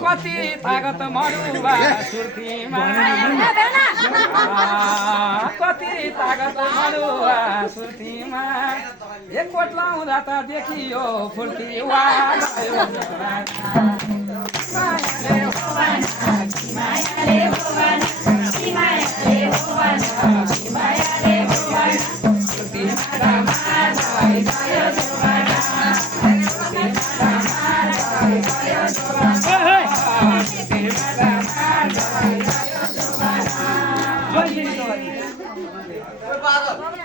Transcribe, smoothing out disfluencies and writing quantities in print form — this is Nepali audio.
कति तागत मरुवा सुर्तीमा कति तागत मरुवा सुर्तीमा एकपट लाउँदा त देखियो फुर्ती वा Father.